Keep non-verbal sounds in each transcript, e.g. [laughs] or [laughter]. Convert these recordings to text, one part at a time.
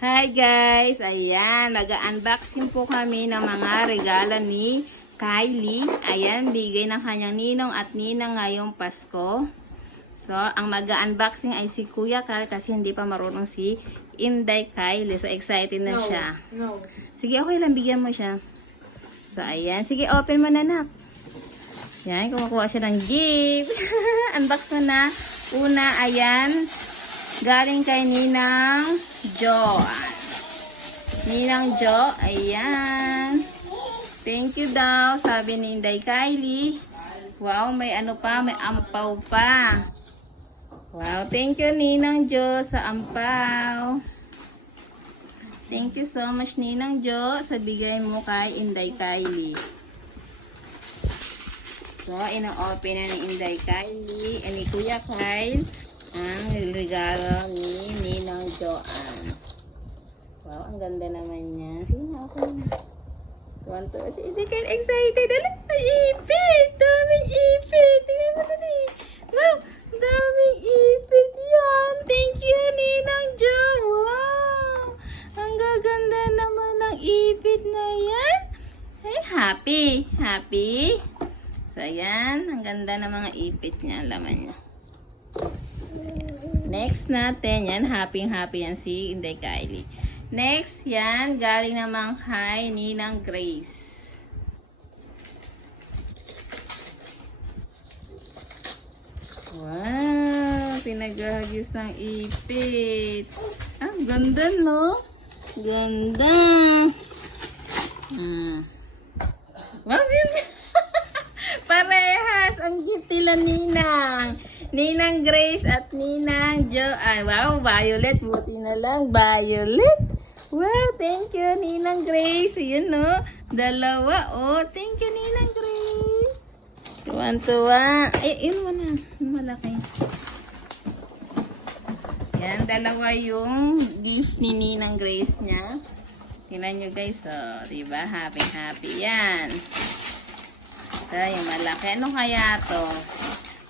Hi guys! Ayan, nag-unboxing po kami ng mga regalo ni Kylie. Ayan, bigay ng kanyang ninong at ninang ngayong Pasko. So, ang mag-unboxing ay si Kuya Carl kasi hindi pa marunong si Inday Kylie. So, excited na siya. No. Sige, okay lang, bigyan mo siya. So, ayan. Sige, open mo na, nak. Yan, kumukuha siya ng gift. [laughs] Unbox mo na. Una, ayan. Galing kay Ninang Jo. Ninang Jo, ayan. Thank you daw, sabi ni Inday Kylie. Wow, may ano pa, may ampaw pa. Wow, thank you Ninang Jo sa ampaw. Thank you so much Ninang Jo sa bigay mo kay Inday Kylie. So, ino-open na ni Inday Kylie, eh, ni Kuya Kyle, ang regalo ni Ninang Joanne. Wow, ang ganda naman niya. Sige na, open na. Tuwan to. Si Inday Kyle excited. Alam, may ipit! Daming ipit! Tingnan mo dali. Wow, daming ipit yan. Thank you, Ninang Jo. Wow, ang gaganda naman ng ipit na yan. Ay, happy. Happy. So, ayan. Ang ganda ng mga ipit niya. Ang laman niya. Next natin, yan. Happy-happy yan si Inday Kylie. Next, yan. Galing naman kay Ninang Grace. Wow! Pinaghahagis ng ipit. Ah, ganda, no? Ganda. Ah. Wow, ganda. Parehas. Ang cute nila Ninang. Grace at Ninang Jo. Wow, Violet. Buti na lang, Violet. Wow, thank you, Ninang Grace. Yun, no? Dalawa, oh. Thank you, Ninang Grace. Tuwan-tuwa. Ay, yun mo na. Malaki. Yan, dalawa yung gift ni Ninang Grace niya. Tingnan nyo guys, oh. Diba? Happy, happy yan. Ito, yung malaki. Ano kaya to?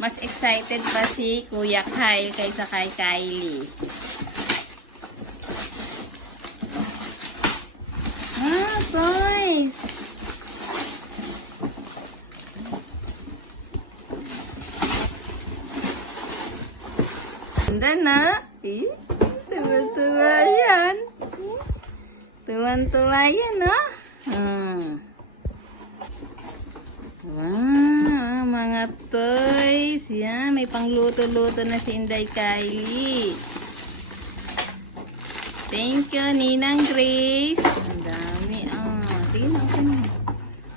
Mas excited pa si Kuya Kyle kaysa kay Kylie. Ah, toys! Ganda na. Eh, tuwa-tuwa yan. Tuwan-tuwa yan, no? Hmm. Wow, mga toys. Yan, may pangluto-luto na si Inday Kylie. Thank you, Ninang Grace. Ang dami. Ah, sige na, okay na.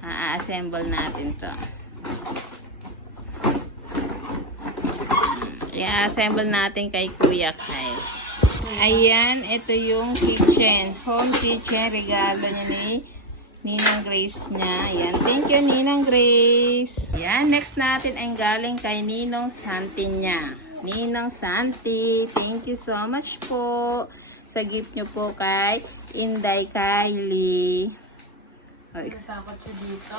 A-assemble natin to. I-assemble natin kay Kuya Kyle. Ayan, ito yung kitchen. Home kitchen. Regalo niya ni Ninang Grace niya. Ayan. Thank you, Ninang Grace. Ayan. Next natin ay galing kay Ninong Santi niya. Ninong Santi. Thank you so much po sa gift niyo po kay Inday Kylie. Oh, Natakot siya dito.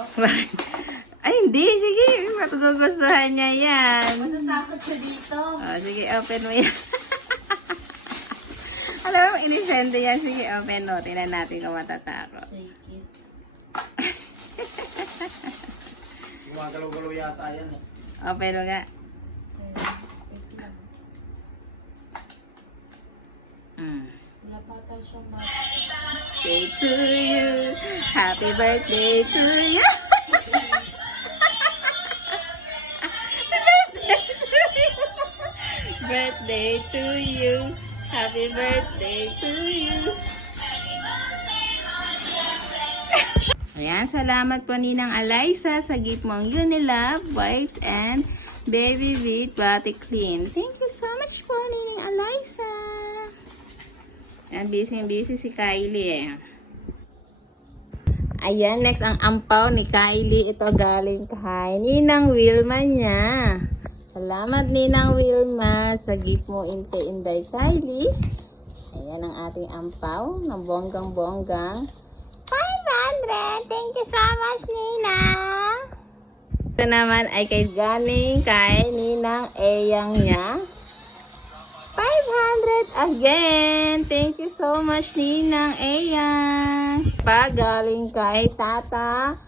[laughs] Ay, hindi. Sige. Matugugustuhan niya yan. Natakot siya dito. Oh, sige, open mo yan. [laughs] Alam mo, inisende yan. Sige, open mo. Tingnan natin kung matatakot. Shake it. Gumagalaw-galaw yata yan eh. Open mo nga. Mm. [laughs] Birthday to you. Happy birthday to you. birthday to you. Happy birthday to you. Ayan, salamat po Ninang Eliza sa gift mong Unilove, Wipes, and Baby with Body Clean. Thank you so much po, Ninang Eliza. Ayan, busy-busy si Kylie eh. Ayan, next ang ampaw ni Kylie. Ito galing kay Ninang Wilma niya. Salamat Ninang Wilma sa gift mo inte Inday Kylie. Ayan ang ating ampaw ng bonggang-bonggang 500! Thank you so much, Nina! Ito naman ay kay galing kay Ninang Eyang niya. 500! again. Thank you so much, Ninang Ayan. Pagaling kay Tata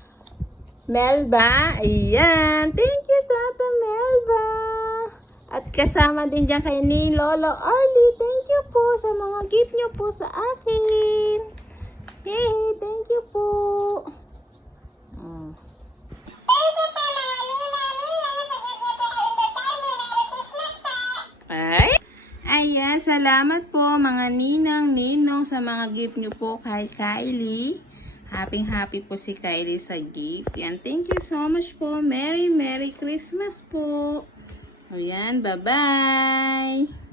Melba. Ayan. Thank you, Tata Melba. At kasama din dyan kay ni Lolo Arlie. Thank you po sa mga gift nyo po sa akin. Yay! Thank you po. Oh. Ay, ayan, salamat po mga ninang, ninong sa mga gift nyo po kay Kylie. Happy happy po si Kylie sa gift. Yan, thank you so much po. Merry, Merry Christmas po. Ayan, bye-bye.